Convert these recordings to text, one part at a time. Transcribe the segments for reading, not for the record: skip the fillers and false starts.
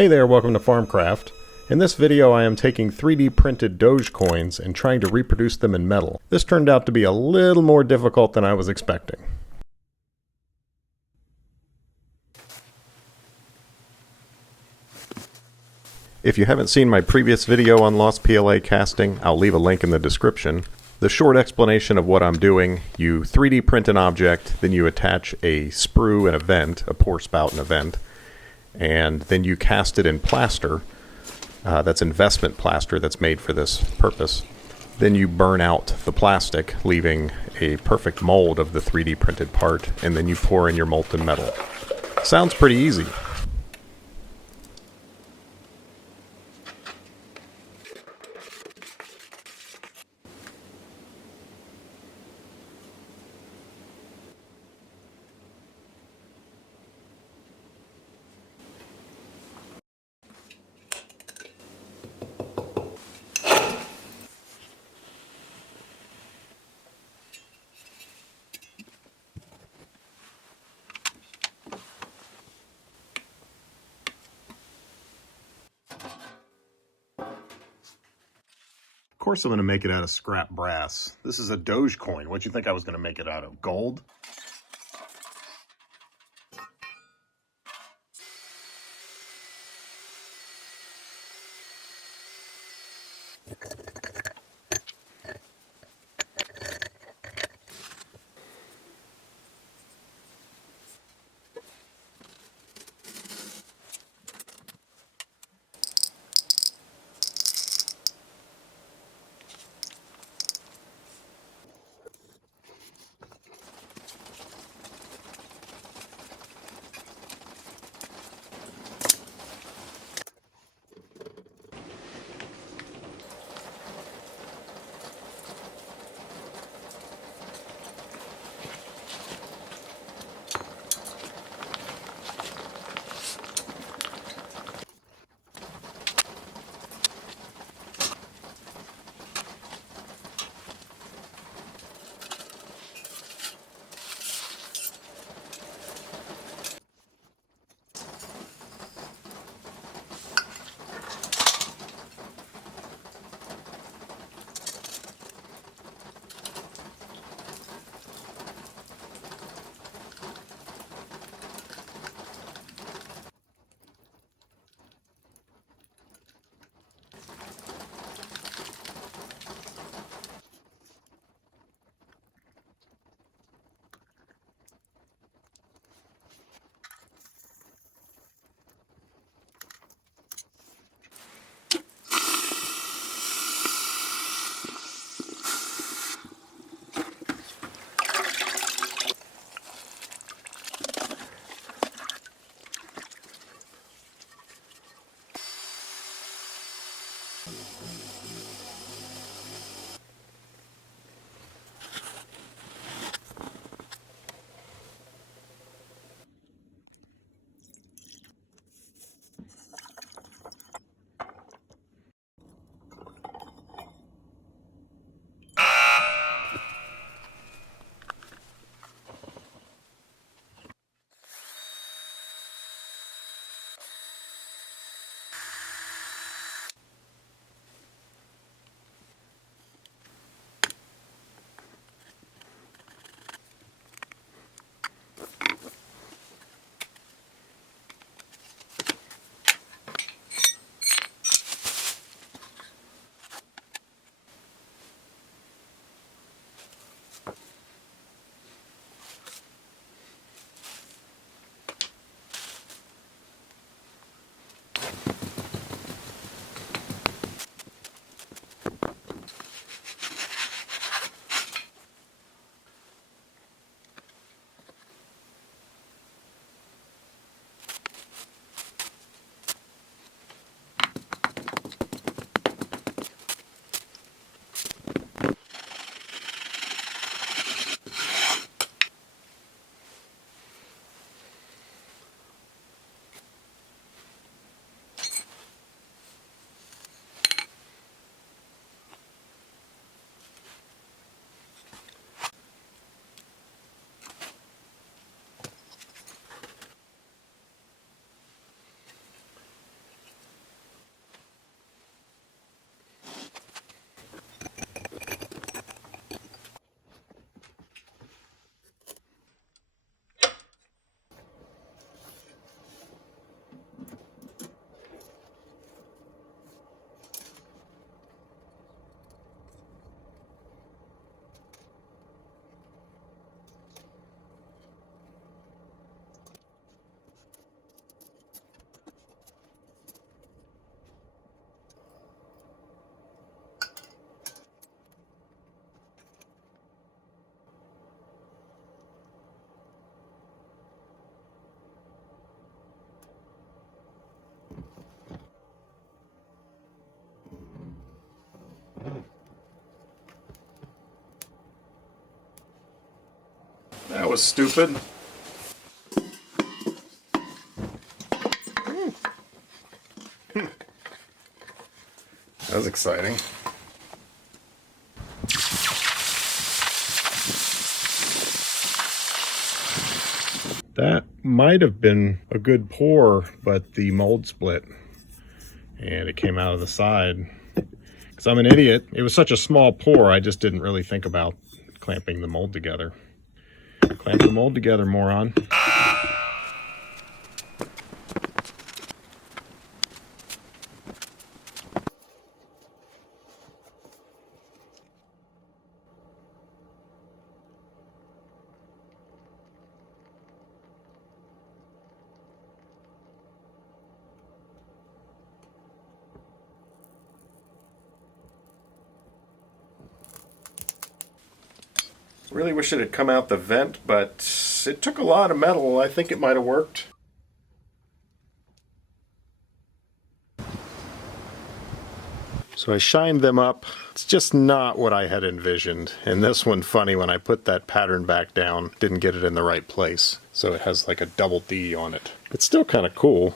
Hey there, welcome to Farmcraft. In this video I am taking 3D printed Doge coins and trying to reproduce them in metal. This turned out to be a little more difficult than I was expecting. If you haven't seen my previous video on lost PLA casting, I'll leave a link in the description. The short explanation of what I'm doing: you 3D print an object, then you attach a sprue and a vent, a pour spout and a vent, and then you cast it in plaster. That's investment plaster that's made for this purpose. Then you burn out the plastic, leaving a perfect mold of the 3D printed part, and then you pour in your molten metal. Sounds pretty easy. Of course I'm going to make it out of scrap brass. This is a Doge coin. What'd you think I was going to make it out of? Gold? That was stupid. That was exciting. That might have been a good pour, but the mold split and it came out of the side. Because I'm an idiot. It was such a small pour, I just didn't really think about clamping the mold together. Clamp the mold together, moron. Really wish it had come out the vent, but it took a lot of metal. I think it might have worked. So I shined them up. It's just not what I had envisioned. And this one, funny, when I put that pattern back down, didn't get it in the right place. So it has like a double D on it. It's still kind of cool.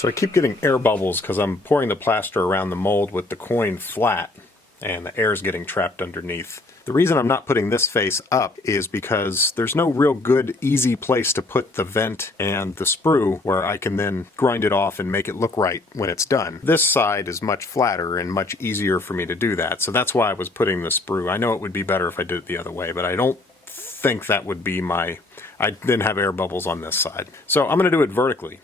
So I keep getting air bubbles because I'm pouring the plaster around the mold with the coin flat and the air's getting trapped underneath. The reason I'm not putting this face up is because there's no real good, easy place to put the vent and the sprue where I can then grind it off and make it look right when it's done. This side is much flatter and much easier for me to do that, so that's why I was putting the sprue. I know it would be better if I did it the other way, but I don't think that would be my... I'd then have air bubbles on this side. So I'm going to do it vertically.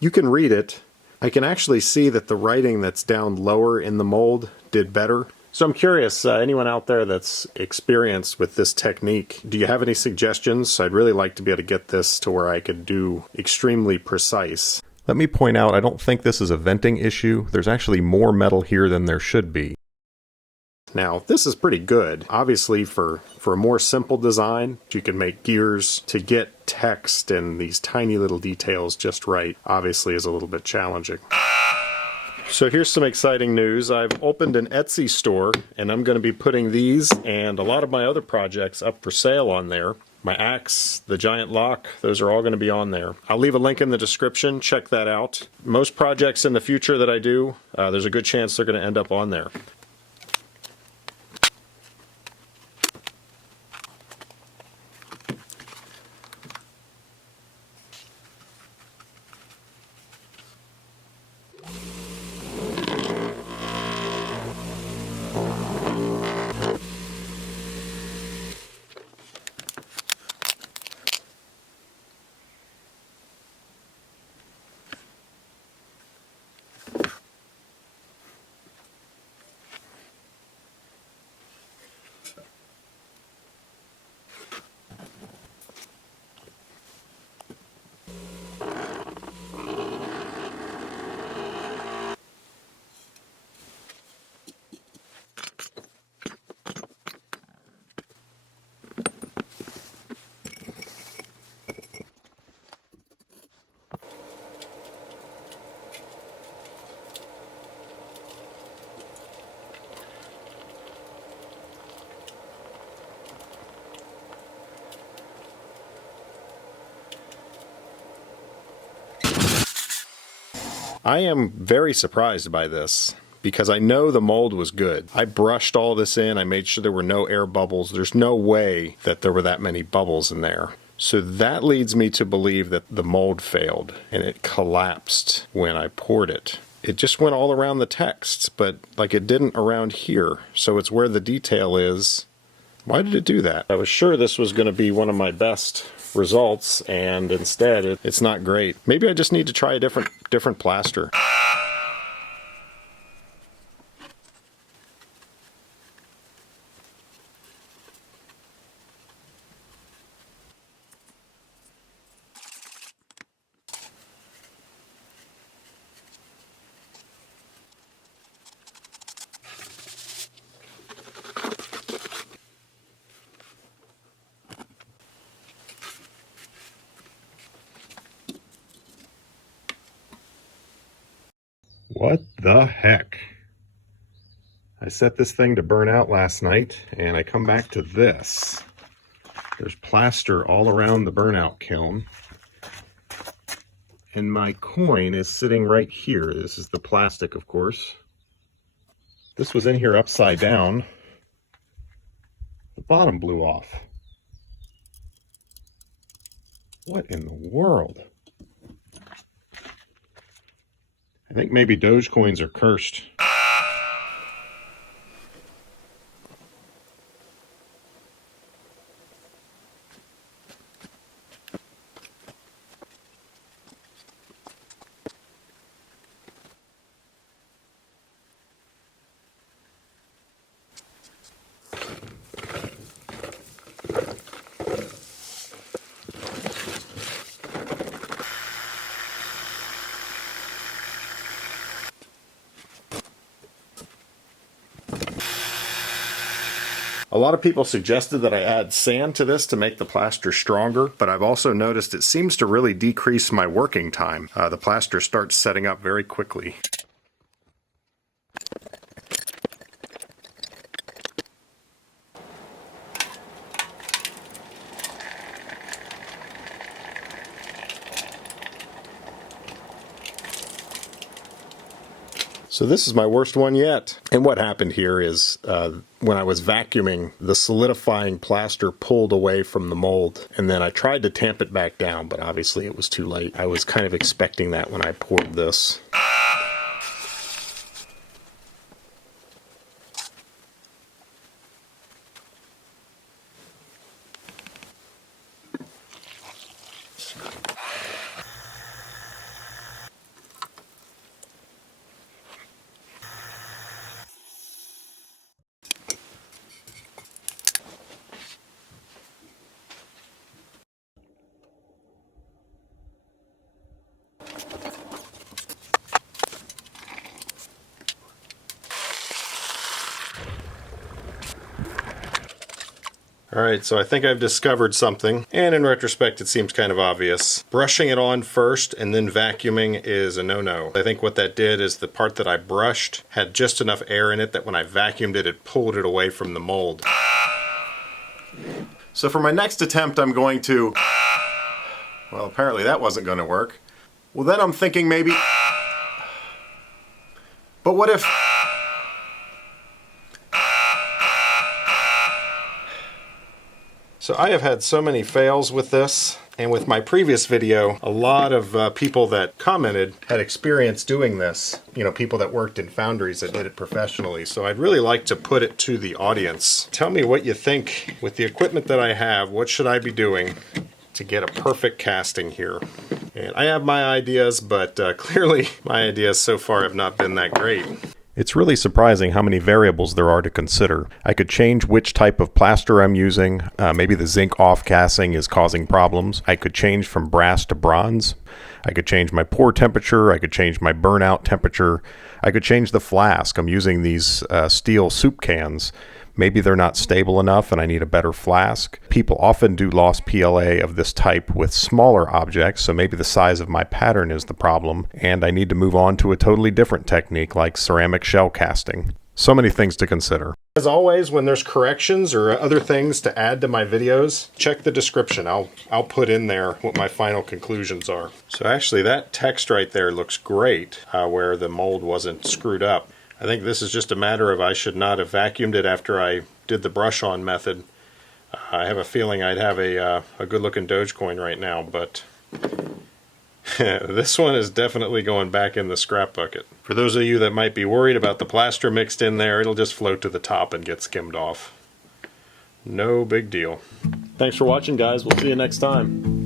You can read it. I can actually see that the writing that's down lower in the mold did better. So I'm curious, anyone out there that's experienced with this technique, do you have any suggestions? I'd really like to be able to get this to where I could do extremely precise. Let me point out, I don't think this is a venting issue. There's actually more metal here than there should be. Now, this is pretty good. Obviously, for a more simple design, you can make gears. To get text and these tiny little details just right, obviously is a little bit challenging. So here's some exciting news. I've opened an Etsy store, and I'm going to be putting these and a lot of my other projects up for sale on there. My axe, the giant lock, those are all going to be on there. I'll leave a link in the description. Check that out. Most projects in the future that I do, there's a good chance they're going to end up on there. I am very surprised by this because I know the mold was good. I brushed all this in. I made sure there were no air bubbles. There's no way that there were that many bubbles in there. So that leads me to believe that the mold failed and it collapsed when I poured it. It just went all around the text, but like it didn't around here. So it's where the detail is. Why did it do that? I was sure this was going to be one of my best results, and instead it's not great. Maybe I just need to try a different plaster. What the heck? I set this thing to burn out last night, and I come back to this. There's plaster all around the burnout kiln. And my coin is sitting right here. This is the plastic, of course. This was in here upside down. The bottom blew off. What in the world? I think maybe Doge coins are cursed. A lot of people suggested that I add sand to this to make the plaster stronger, but I've also noticed it seems to really decrease my working time. The plaster starts setting up very quickly. So this is my worst one yet. And what happened here is when I was vacuuming, the solidifying plaster pulled away from the mold. And then I tried to tamp it back down, but obviously it was too late. I was kind of expecting that when I poured this. Alright, so I think I've discovered something, and in retrospect it seems kind of obvious. Brushing it on first and then vacuuming is a no-no. I think what that did is the part that I brushed had just enough air in it that when I vacuumed it, it pulled it away from the mold. So for my next attempt I'm going to... Well, apparently that wasn't going to work. Well, then I'm thinking maybe... But what if... So I have had so many fails with this, and with my previous video, a lot of people that commented had experience doing this. You know, people that worked in foundries that did it professionally. So I'd really like to put it to the audience. Tell me what you think with the equipment that I have. What should I be doing to get a perfect casting here? And I have my ideas, but clearly my ideas so far have not been that great. It's really surprising how many variables there are to consider. I could change which type of plaster I'm using. Maybe the zinc off casting is causing problems. I could change from brass to bronze. I could change my pour temperature. I could change my burnout temperature. I could change the flask. I'm using these steel soup cans. Maybe they're not stable enough and I need a better flask. People often do lost PLA of this type with smaller objects, so maybe the size of my pattern is the problem, and I need to move on to a totally different technique like ceramic shell casting. So many things to consider. As always, when there's corrections or other things to add to my videos, check the description. I'll put in there what my final conclusions are. So actually that text right there looks great where the mold wasn't screwed up. I think this is just a matter of I should not have vacuumed it after I did the brush on method. I have a feeling I'd have a good looking Dogecoin right now, but this one is definitely going back in the scrap bucket. For those of you that might be worried about the plaster mixed in there, it'll just float to the top and get skimmed off. No big deal. Thanks for watching, guys. We'll see you next time.